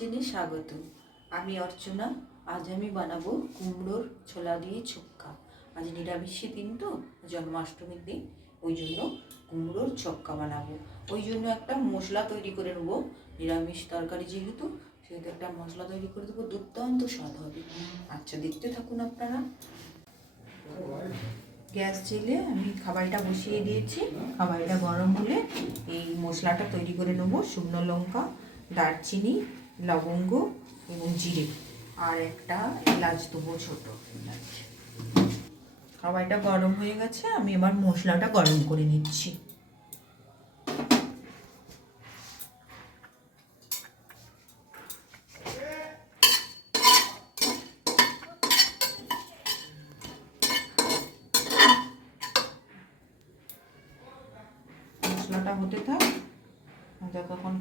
কিচেনে স্বাগত। আমি অর্চনা। আজ আমি বানাবো কুমড়োর ছোলা দিয়ে ছক্কা। আজ নিরামিষের দিন তো, জন্মাষ্টমীর দিন, ওই জন্য কুমড়োর ছক্কা বানাবো। ওই জন্য একটা মশলা তৈরি করে নেবো। নিরামিষ তরকারি যেহেতু, সেহেতু একটা মশলা তৈরি করে দেবো, দুর্দান্ত স্বাদ হবে। আচ্ছা, দেখতে থাকুন আপনারা। গ্যাস জেলে আমি খাবারটা বসিয়ে দিয়েছি। খাবারটা গরম হলে এই মশলাটা তৈরি করে নেবো। শুকনো লঙ্কা, দারচিনি, লবঙ্গ এবং জিরে, আর একটা এলাচ দেবো, ছোটো এলাচ। খাবারটা গরম হয়ে গেছে, আমি এবার মশলাটা গরম করে নিচ্ছি। মশলাটা হতে থাক, যতক্ষণ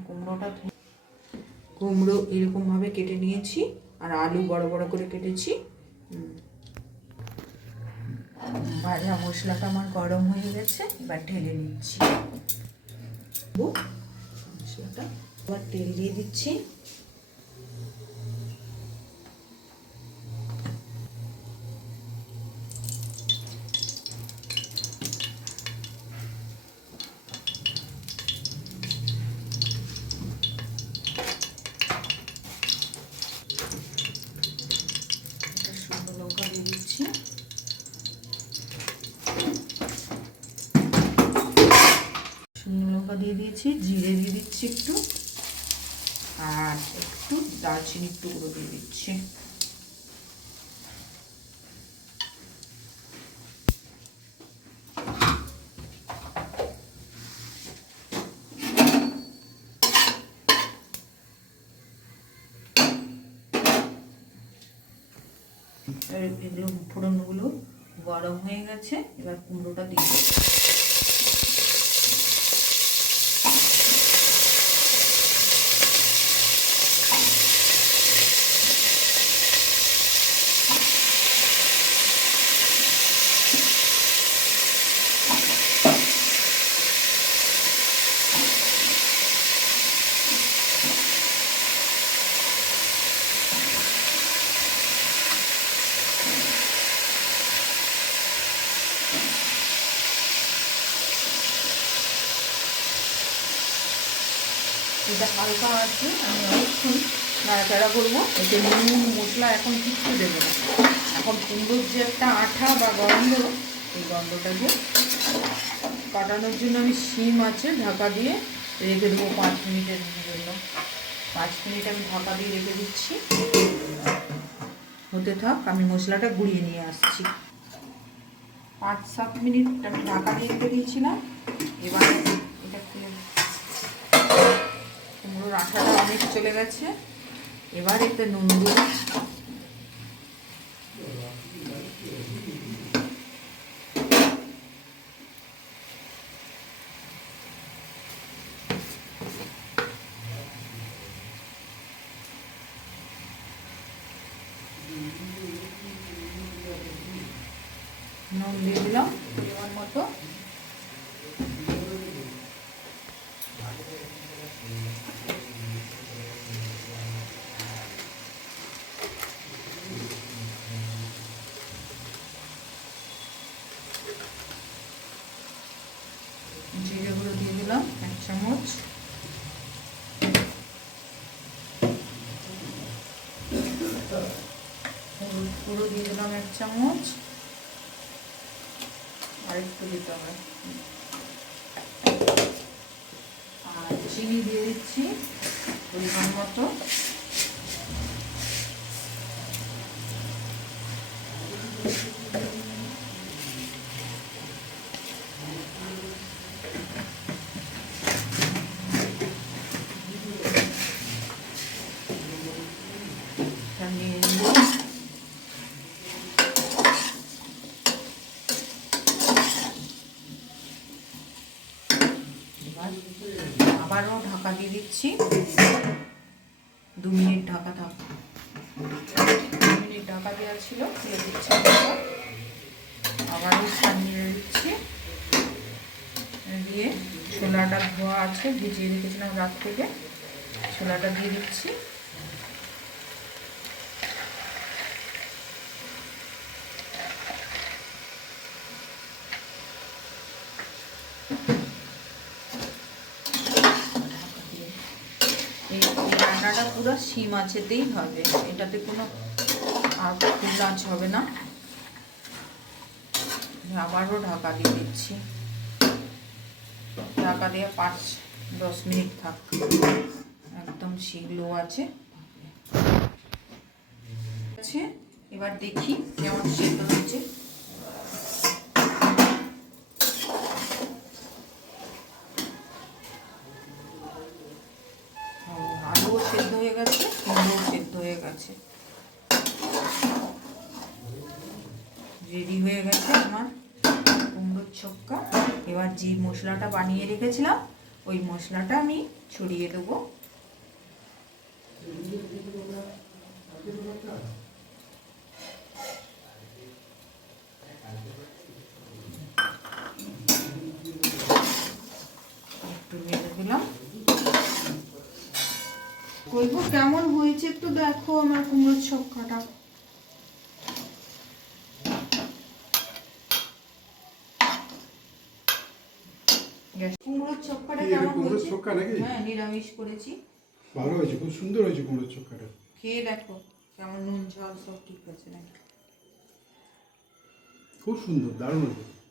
কুমড়ো এরকমভাবে কেটে নিয়েছি, আর আলু বড় বড় করে কেটেছি। ভাজা মশলাটা আমার গরম হয়ে গেছে, এবার ঢেলে নিচ্ছি। মশলাটা এবার তেল দিয়ে দিচ্ছি। শুকনো লঙ্কা দিয়ে দিচ্ছি। শুকনো লঙ্কা দিয়ে দিয়েছি, জিরে দিয়ে দিচ্ছি একটু, আর একটু দারচিনির টুকরো দিয়ে দিচ্ছি। এগুলো ফোড়নগুলো গরম হয়ে গেছে, এবার কুমড়োটা দিয়ে দেবো। এটা হালকা আছে, আমি অনেকক্ষণ নাড়াচাড়া করবো। এতে নুন মশলা এখন কিচ্ছু দেবো না। এখন কুমড়োর যে একটা আঠা বা গন্ধ, এই গন্ধটাকে কাটানোর জন্য আমি শিম আছে ঢাকা দিয়ে রেখে দেবো 5 মিনিটের জন্য। 5 মিনিট আমি ঢাকা দিয়ে রেখে দিচ্ছি। হতে থাক, আমি মশলাটা গুঁড়িয়ে নিয়ে আসছি। 5-7 মিনিট আমি ঢাকা দিয়ে রেখে দিয়েছিলাম। এবার এটা খুলে, কুমড়োর আঠাটা অনেক চলে গেছে। এবার এতে নুন দেবো, নুন দিয়ে দিলাম পরিমাণ মতো। জিরে গুঁড়ো দিয়ে দিলাম 1 চামচ। হলুদ গুঁড়ো দিয়ে দিলাম 1 চামচ। আর একটু দিতে হবে। আর চিনি দিয়ে দিচ্ছি পরিমাণ মতো। নিয়ে নিব। আবারও ঢাকা দিয়ে দিচ্ছি। 2 মিনিট ঢাকা থাক। 2 মিনিট ঢাকা দেওয়া ছিল, খুলে দিচ্ছি। আবারও নিয়ে দিচ্ছি। দিয়ে ছোলাটা ধোয়া আছে, ভিজিয়ে রেখেছিলাম রাত থেকে, ছোলাটা দিয়ে দিচ্ছি। রান্নাটা পুরো শিম আঁচেতেই হবে, এটাতে কোনো আর ফুল আঁচ হবে না। আবারও ঢাকা দিয়ে দিচ্ছি, ঢাকা দিয়ে 5-10 মিনিট থাক, একদম লো আছে। এবার দেখি কেমন সেদ্ধ হয়েছে। আলুও সেদ্ধ হয়ে গেছে, কুমড়োও সেদ্ধ হয়ে গেছে, রেডি হয়ে গেছে আমার কুমড়োর ছক্কা। এবার যে মশলাটা বানিয়ে রেখেছিলাম ওই মশলাটা আমি ছড়িয়ে দেবো। একটু নেড়ে দিলাম। বলবো কেমন হয়েছে একটু দেখো আমার কুমড়োর ছক্কাটা। কুমড়োর ছক্কাটা কেমন হয়েছে? হ্যাঁ, নিরামিষ করেছি। ভালো হয়েছে, খুব সুন্দর হয়েছে কুমড়োর ছক্কাটা। খেয়ে দেখো কেমন নুন ঝাল সব ঠিক আছে নাকি। খুব সুন্দর, দারুণ হয়েছে।